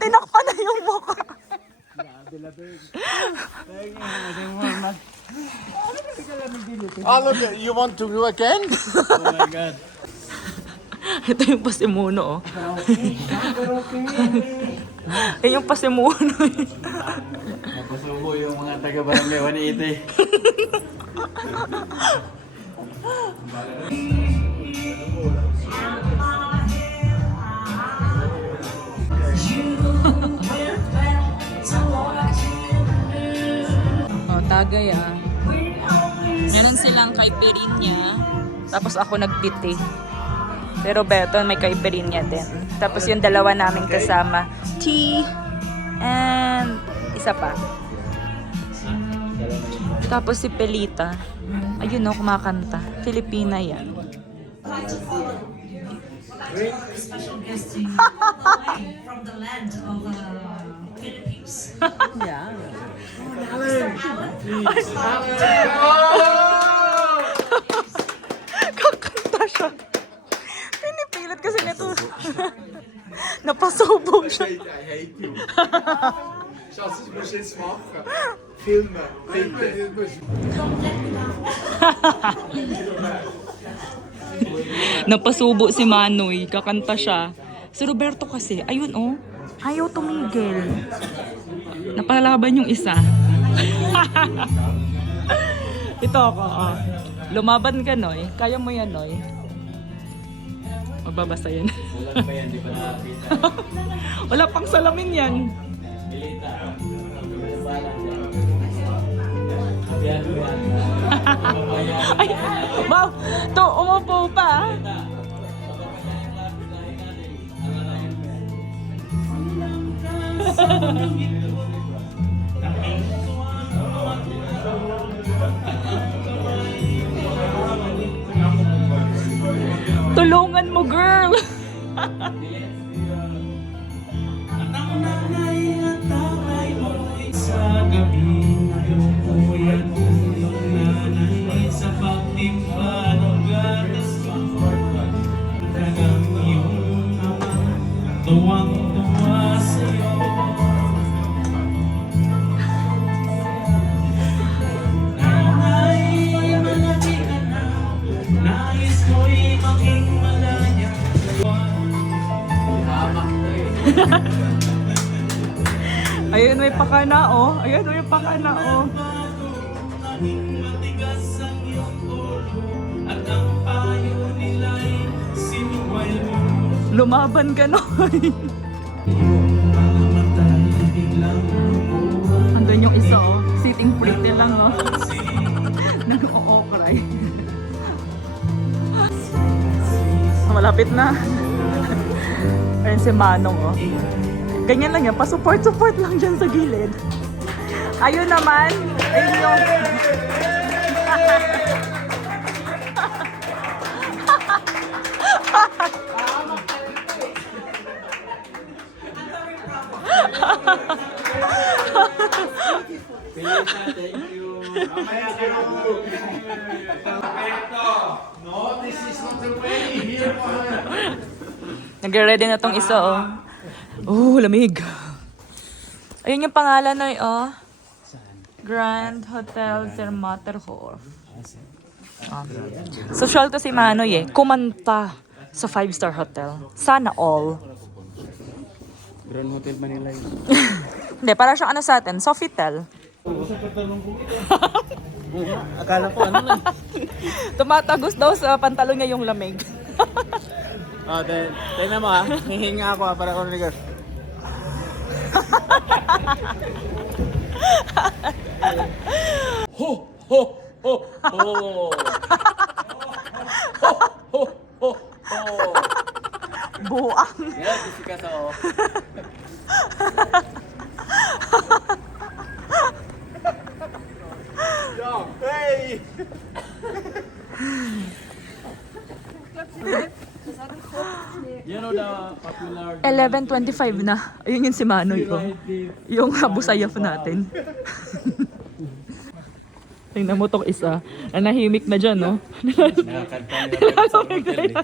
Tinakpan na yung mukha. Oh, look, you want to do again? Oh my God. Ito yung pasimuno, oh. Yan yung pasimuno. Napasubo yung mga taga-barangay 180. Oh, tagay ah. Meron silang caipirinha. Tapos ako nagtiti. Pero Beto may caipirinha din. Tapos yung dalawa namin kasama. Tea. And isa pa. Tapos si Pelita. Ayun no, kumakanta. Filipina yan. Special guest to you all the way from the land of Philippines. Yeah. Kakanta siya. Pinipilit kasi nito. Napasubo siya. I hate you. Zoals je moet eens maken. Filmen. Napasubo si Manoy. Kakanta siya. Si Roberto kasi, ayun oh. Ayaw tumigil. Napalaban yung isa. Ito ako, oh. Lumaban ka, Noy. Kaya mo yan, Noy. Mababasa yan. Walang pa yan, di ba nakakita? Wala pang salamin yan. Pilita. Balang dyan. Yan, yan. Ay, wow! To, umupo pa. Tulungan mo, girl! Tuwang-tuwa sa'yo. Ay, malaki ka na. Nais ko'y maging malaya. Ayun, may pakana, oh. Ayun, may pakana, oh. Naging matigas ang iyong ulo. At ang payo nila'y sinuway mo. Lumaban ka, Noy. Mga matay biglang lumuha. Andun yung isa, oh. Sitting pretty lang, oh. Nag-o-okray. Malapit na. Ayun si Manong, oh. Ganyan lang yan. Pa-support-support lang dyan sa gilid. Ayun naman. Ayun yung... Pilita, thank you. No, this is not the way. Here, Nagre-ready na tong isa, oh. Oh, lamig. Ayun yung pangalan, Noy, oh. Grand Hotel Sir Matterhorn. Social to si Manoy, eh. Kumanta sa 5-star hotel. Sana all. Grand Hotel Manila yun. Hindi, para siyang ano sa atin, Sofitel. Akala ko ano na. Tumatagos daw sa pantalon niya yung lamig. Oh, tignan mo ah. Hihinga ako ah, para ako naligas. Ho! Ho! Ho! Ho! Ho! Ho! Ho! Ho! Buang. Yan, busy ka sa oh. Hey! You know the popular... 11:25 na. Ayun yung si Manoy ko. Yung habusayaf natin. Tingnan mo tong isa. Nanahimik na dyan, no? Nakakanta nila sa hotel eh.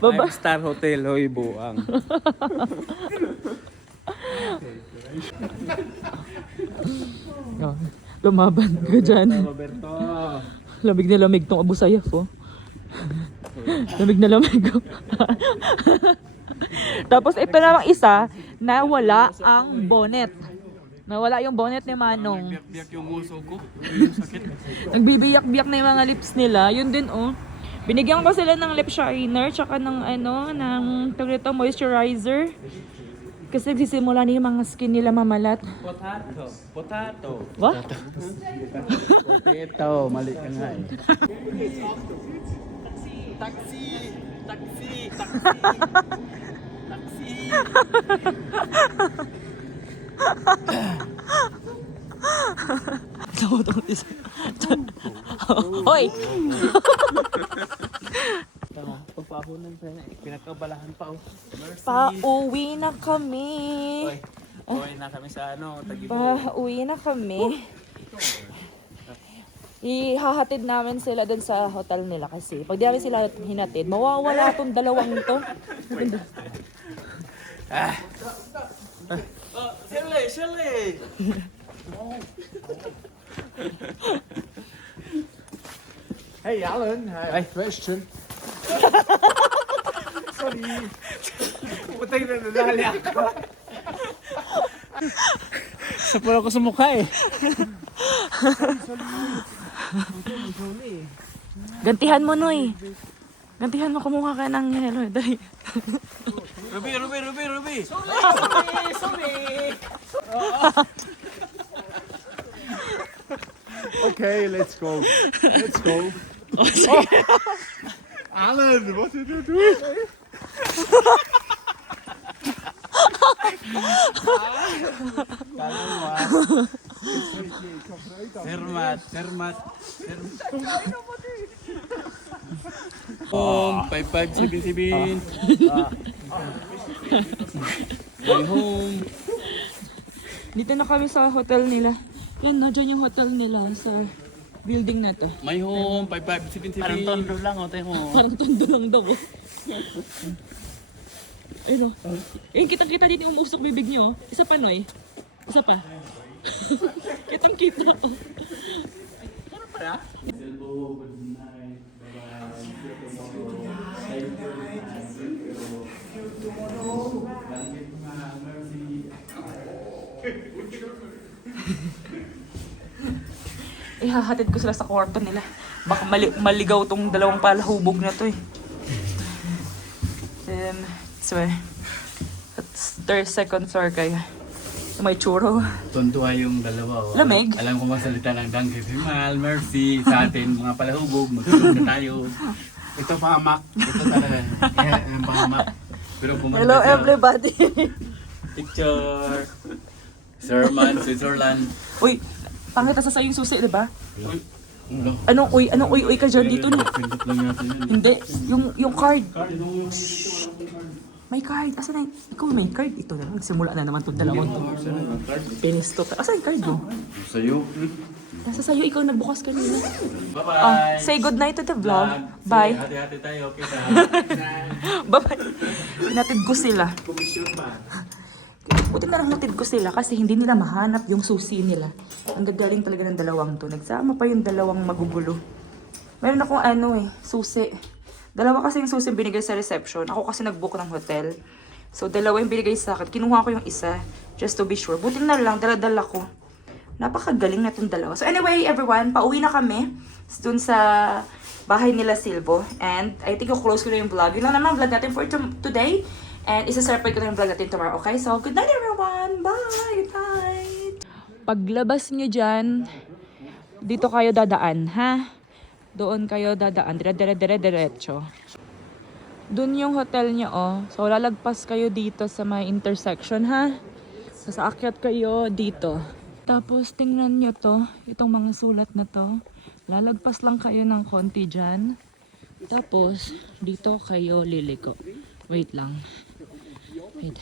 Baba. 5-star hotel, hoy buang. Oh, lumaban ka dyan. Roberto. Lamig na lamig tong Abu Sayyaf, oh. Lamig na lamig. Tapos ito namang isa na wala ang bonnet. Nawala yung bonnet ni Manong. Biyak yung uso ko. Nagbibiyak-biyak na yung mga lips nila. Yun din, oh. Binigyan ko sila ng lip shiner tsaka ng ng tawag nito, moisturizer. Kasi nagsisimula na yung mga skin nila mamalat. Potato. What? Potato. Mali ka nga eh. Taxi. Hoy! Pagpahunan pa na eh. Pinagkabalahan pa oh. Pauwi na kami. Uy na kami sa Taguig. Pauwi na kami. Ihahatid namin sila dun sa hotel nila kasi pag di namin sila hinatid, mawawala tong dalawang to. Shirley! Hey, Alan. I have a question. Putay na nadali ako. Sapula ko sa mukha eh. Gantihan mo, Noy. Gantihan mo, kumuha ka ng hello. Dali. Ruby! Okay, let's go. Let's go. Alan, what did you do? Sermat. 5577. My home. Dito na kami sa hotel nila. Yan, no, dyan yung hotel nila sa building na to. My home, 5577. Parang tondo lang, ote mo. Parang tondo lang daw. Oh. Ayun, oh. Eh, kitang-kita din yung umusok bibig niyo. Oh. Isa pa, Noy. Isa pa. Kitang-kita. Oh. Ihahatid ko sila sa kwarto nila. Baka maligaw tong dalawang palahubog na to eh. Then, third, second floor kayo. May churro. Tuntua yung dalawa. Oh. Lamig. Alam ko magsalita ng Dangke Vimal, Mercy, sa atin, mga palahubog, magtulog na tayo. Ito pahamak. Ito talaga. Yung pahamak. Pero Hello everybody. Picture. Sherman, Switzerland. Uy, pangit sa yung susi, di ba? Uy. Anong uy ka dyan dito? Pindot lang natin yun. Hindi, yung card. May card. Asan na? Ikaw may card. Ito na lang. Simula na naman itong dalawang to. Pinistot. Asan yung card mo? Sa'yo. Nasa sa'yo. Ikaw nagbukas kanina. Bye-bye. Say good night to the vlog. Bye. Hati-hati tayo. Kita. Bye-bye. Natid ko sila. Komisyon pa. Buti na lang natid ko sila kasi hindi nila mahanap yung susi nila. Ang gagaling talaga ng dalawang to. Nagsama pa yung dalawang magugulo. Meron akong susi. Dalawa kasi yung susi binigay sa reception. Ako kasi nag-book ng hotel. So, dalawa yung binigay sa akin. Kinuha ko yung isa just to be sure. Buti na lang, dala-dala ko. Napakagaling na itong dalawa. So, anyway, everyone, pauwi na kami dun sa bahay nila Silvo. And I think I'll close ko na yung vlog. Yun lang naman vlog natin for today. And isa-separate ko na yung vlog natin tomorrow. Okay? So, good night everyone! Bye! Good night! Paglabas nyo dyan, dito kayo dadaan, ha? Doon kayo dadaan. Dire-diretso. Doon yung hotel nyo, oh. So, lalagpas kayo dito sa may intersection, ha? So, saakyat kayo dito. Tapos, tingnan nyo to. Itong mga sulat na to. Lalagpas lang kayo ng konti dyan. Tapos, dito kayo liliko. Wait lang. Wait.